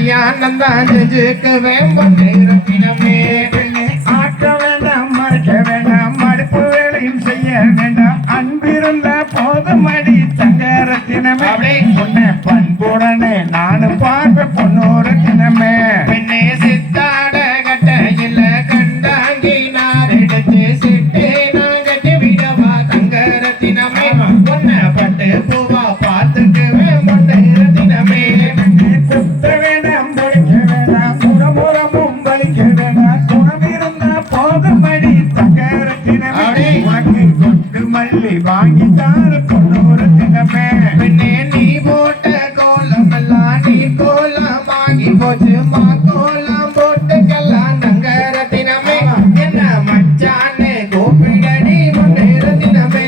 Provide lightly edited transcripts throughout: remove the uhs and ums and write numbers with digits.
கல்யாணம் தான் செஞ்சுக்குவேன் பொன்னிறத்தினமே. ஆக்க வேண்டாம் மறைக்க வேண்டாம் மடுப்பு வேலையும் செய்ய வேண்டாம் அன்பிருந்த போதும் அடி தங்கரத்தினமே. உன்னை பண்புடனே நானும் பார்ப்பேன் பொன்னூரத்தினமே. பெண்ணே சித்தாட கட்டையில கண்டாங்கி நான் எடுத்து சிட்டு நான் கட்டி விடவா தங்கரத்தினமே. உன்னை பட்டு பூவா பார்த்துக்குவேன் பொன்னிறத்தினமே. குத்த வேண்டாம் பொழிக்க வேண்டாம் குணமுறமும் பலிக்க வேண்டாம் குணம் இருந்தா போதும் அடி தங்கரத்தினமே. உனக்கு கொண்டு மல்லி வாங்கி தார பொன்னூரத்தினமே. பெண்ணே நீ போட்ட கோலம் எல்லாம் நீ கோலம் வாங்கி போச்சு மா கோலம் போட்டுக்கெல்லாம் தங்கரத்தினமே. என்ன மச்சானே கூப்பிடடி பொன்னிறத்தினமே.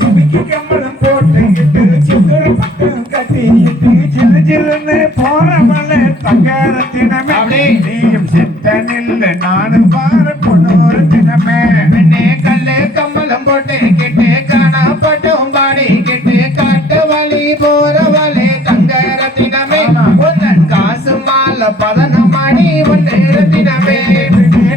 சிமிக்கி கம்மலம் போட்டுக்கிட்டு சிந்துர பக்கம் கட்டிக்கிட்டு சில்லு சில்லுன்னு போற மலை தங்கரத்தினமே. நீயும் சித்த நில்லு நானும் பாரு பொன்னூரத்தினமே. பெண்ணே கல்லு கம்மலம் போட்டு கிட்டு காணப்பட்டும் பாடி கிட்டு காட்டு வழி போற வழி தங்கரத்தினமே. உன்னன் காசு மாலை பதனமாடி பொன்னிறத்தினமே.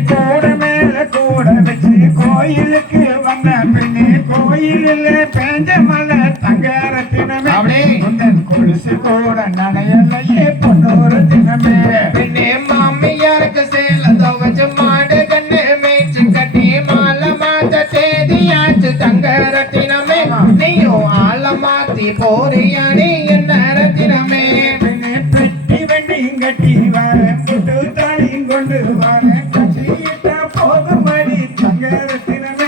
கூட மேல கூட வச்சு கோயிலுக்கு வந்த பெண்ணே கோயிலில் பேஞ்ச மலை தங்கரத்தினமே. உந்தன் கொலுசு கூட நனையலையே பொன்னூரத்தினமே. பெண்ணே மாமியாருக்கு சேல துவச்சு மாடு கண்ணு மேய்ச்சு கட்டி மாலை மாத்த தேதியாச்சு தங்கரத்தினமே. நீயும் ஆள மாத்தி போறியாடி என்ன ரத்தினமே. பெண்ணே பெட்டி வண்டியும் கட்டி வர முட்டு தாடியும் கொண்டு வர கட்டிட்ட போதும் அடி தங்கரத்தினமே.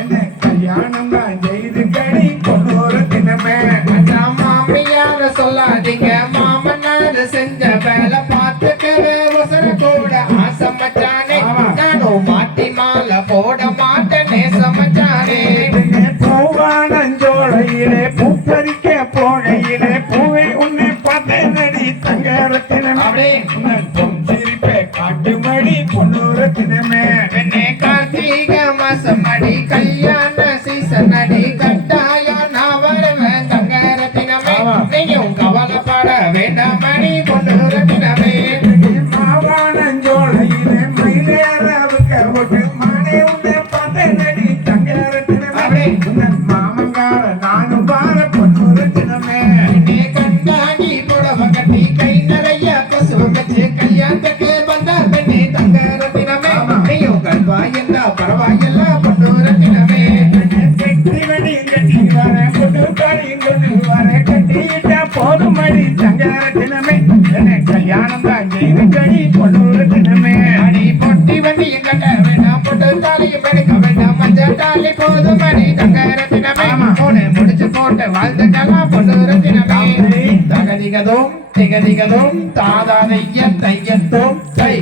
என்ன கல்யாணம் தான் செய்து கடி பொன்னூரத்தினமே. அச்சா மாமியார சொல்லாதீங்க மாமனார் செஞ்ச வேலை பார்த்துக்கவே உசர கூட ஆசை மச்சானே. நானும் மாத்தி மாலை போட மாட்டேனே சமச்சானே. பூவானஞ்சோலையிலே பூப்பறிக்க போகையிலே பூவை உன்னை பார்த்தேனடி தங்கரத்தினமே. சிரிப்பை காட்டுமடி பொன்னூரத்தினமே. பெண்ணே கார்த்திக மாசம் அடி கல்யாண சீசன் அடி கட்டாயம் நான் வருவேன் தங்கரத்தினமே. நீயும் கவலைப்பட வேண்டாம் அடி பொன்னிறத்தினமே. மாவானஞ்சோலையிலே மயிலேறாவுக்க விட்டு மானே உன்னை பார்த்தேனடி தங்கரத்தினமே. மாமங்கார நானும் பார பொன்னூரத்தினமே. பெண்ணே கண்டாங்கி புடவை கட்டி கை நிறைய பசுவை வச்சு கல்யாணத்துக்கு வந்த பெண்ணே தங்கரத்தினமே. நீயும் கல்வாயல்ல பரவாயில்ல பொன்னிறத்தினமே. வெற்றி வடியும் கட்டி வர கொண்டு காடியும் கொண்டு வர கட்டிட்ட போதும் அடி தங்கரத்தினமே. என்ன கல்யாணம் தான் செய்து கடி பொன்னூரத்தினமே. அடி பொட்டி வண்டியும் கட்ட வேண்டாம் பொட்டு தாலியும் எடுக்க வேண்டாம் மஞ்சள் தாலி போதும் அடி தங்கரத்தினமே. மூணு முடிச்சு போட்டு வாழ்ந்துக்கலாம் பொன்னிறத்தினமே. தகதிகதும் திகதிகதும் தாதா தையத்தோம் கை